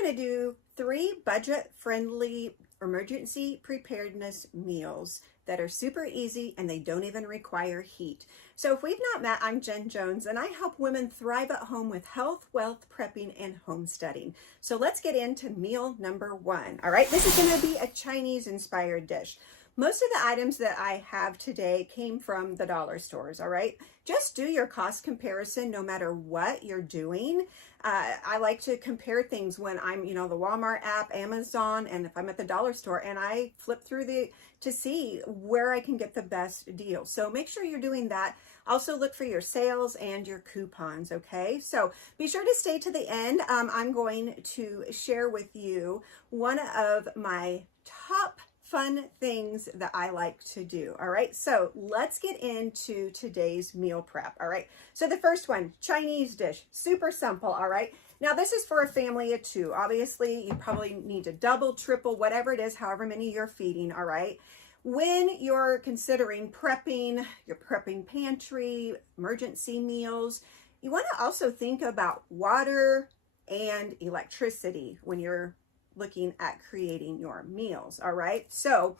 going to do 3 budget-friendly emergency preparedness meals that are super easy and they don't even require heat. So if we've not met, I'm Jen Jones and I help women thrive at home with health, wealth, prepping, and homesteading. So let's get into meal number 1. All right, this is going to be a Chinese-inspired dish. Most of the items that I have today came from the dollar stores, all right? Just do your cost comparison no matter what you're doing. I like to compare things when I'm, the Walmart app, Amazon, and if I'm at the dollar store, and I flip through to see where I can get the best deal. So make sure you're doing that. Also look for your sales and your coupons, okay? So be sure to stay to the end. I'm going to share with you one of my top fun things that I like to do. All right, so let's get into today's meal prep. All right, so the first one, Chinese dish, super simple. All right, now this is for a family of 2. Obviously, you probably need to double, triple, whatever it is, however many you're feeding. All right, when you're considering prepping, you're prepping pantry, emergency meals, you want to also think about water and electricity when you're looking at creating your meals. All right, so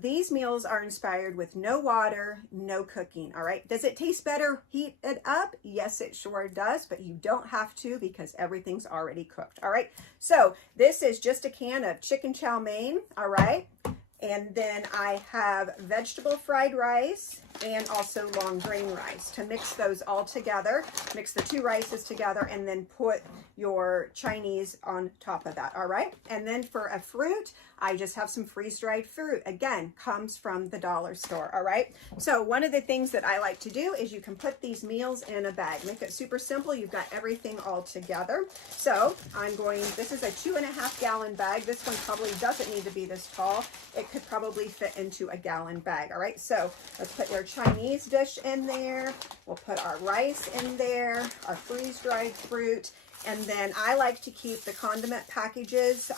these meals are inspired with no water, no cooking. All right, does it taste better heat it up? Yes, it sure does, but you don't have to because everything's already cooked. All right, so this is just a can of chicken chow mein. All right, and then I have vegetable fried rice and also long grain rice to mix those all together. Mix the 2 rices together and then put your Chinese on top of that, all right? And then for a fruit, I just have some freeze-dried fruit. Again, comes from the dollar store, all right? So one of the things that I like to do is you can put these meals in a bag. Make it super simple. You've got everything all together. So this is a 2.5 gallon bag. This one probably doesn't need to be this tall. It could probably fit into a gallon bag, all right? So let's put your Chinese dish in there. We'll put our rice in there, our freeze-dried fruit, and then I like to keep the condiment packages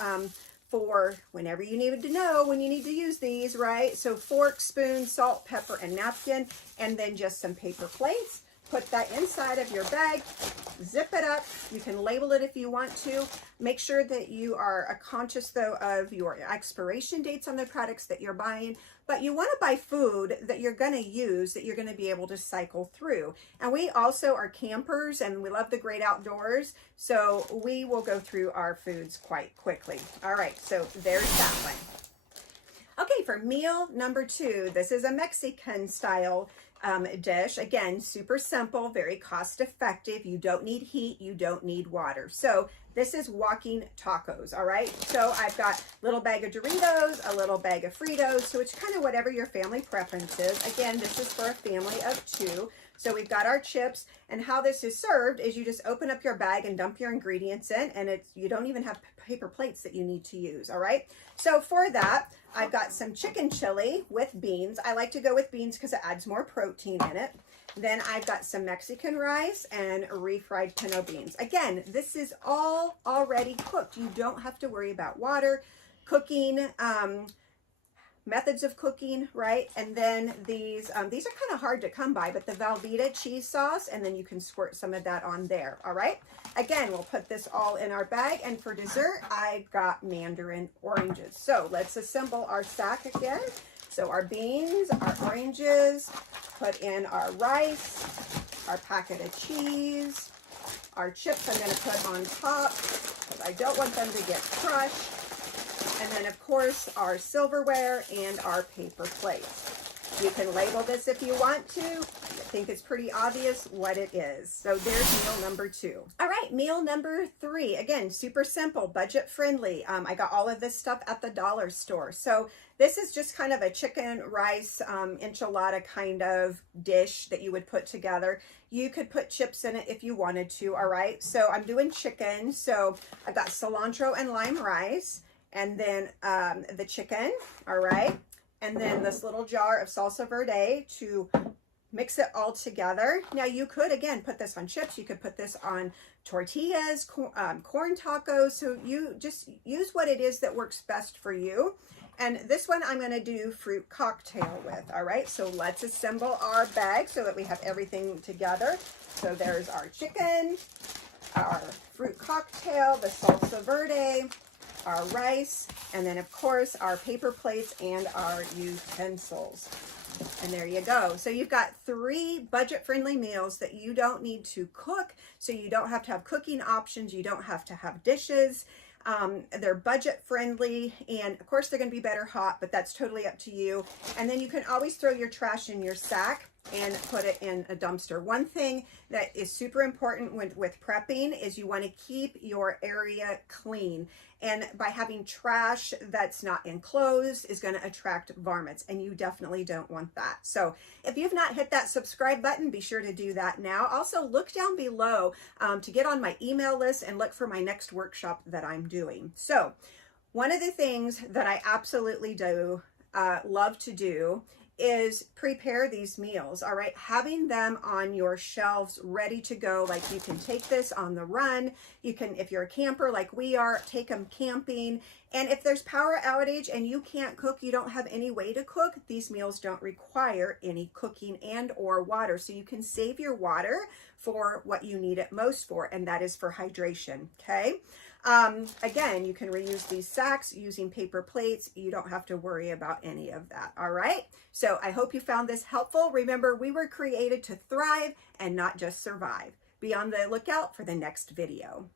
for whenever you need to know when you need to use these, right? So fork, spoon, salt, pepper, and napkin, and then just some paper plates. Put that inside of your bag, zip it up. You can label it if you want to. Make sure that you are conscious though of your expiration dates on the products that you're buying, but you want to buy food that you're going to use, that you're going to be able to cycle through. And we also are campers and we love the great outdoors, so we will go through our foods quite quickly. All right, so there's that one. Okay, for meal number 2, this is a Mexican style dish. Again, super simple, very cost effective. You don't need heat, you don't need water. So this is walking tacos, all right? So I've got a little bag of Doritos, a little bag of Fritos, so it's kind of whatever your family preference is. Again, this is for a family of 2. So we've got our chips, and how this is served is you just open up your bag and dump your ingredients in, and you don't even have paper plates that you need to use, all right? So for that, I've got some chicken chili with beans. I like to go with beans because it adds more protein in it. Then I've got some Mexican rice and refried pinto beans. Again, this is all already cooked. You don't have to worry about water, cooking, methods of cooking, right? And then these are kind of hard to come by, but the Velveeta cheese sauce, and then you can squirt some of that on there, all right? Again, we'll put this all in our bag, and for dessert, I've got mandarin oranges. So let's assemble our stack again. So our beans, our oranges, put in our rice, our packet of cheese, our chips I'm going to put on top because I don't want them to get crushed. And then, of course, our silverware and our paper plates. You can label this if you want to. I think it's pretty obvious what it is. So there's meal number 2. All right, meal number 3. Again, super simple, budget friendly. I got all of this stuff at the dollar store. So this is just kind of a chicken rice enchilada kind of dish that you would put together. You could put chips in it if you wanted to, all right? So I'm doing chicken. So I've got cilantro and lime rice, and then the chicken, all right? And then this little jar of salsa verde to mix it all together. Now you could, again, put this on chips. You could put this on tortillas, corn tacos. So you just use what it is that works best for you. And this one I'm going to do fruit cocktail with. All right, so let's assemble our bag so that we have everything together. So there's our chicken, our fruit cocktail, the salsa verde, our rice, and then of course our paper plates and our utensils. And there you go. So you've got 3 budget-friendly meals that you don't need to cook, so you don't have to have cooking options, you don't have to have dishes. They're budget-friendly, and of course they're going to be better hot, but that's totally up to you. And then you can always throw your trash in your sack and put it in a dumpster. One thing that is super important with prepping is you want to keep your area clean. And by having trash that's not enclosed is going to attract varmints, and you definitely don't want that. So if you've not hit that subscribe button, be sure to do that now. Also, look down below to get on my email list and look for my next workshop that I'm doing. So one of the things that I absolutely do love to do is prepare these meals. All right, having them on your shelves ready to go. Like, you can take this on the run. You can, if you're a camper like we are, take them camping. And if there's power outage and you can't cook, you don't have any way to cook, these meals don't require any cooking and or water. So you can save your water for what you need it most for, and that is for hydration. Okay. Again, you can reuse these sacks using paper plates. You don't have to worry about any of that. All right. So I hope you found this helpful. Remember, we were created to thrive and not just survive. Be on the lookout for the next video.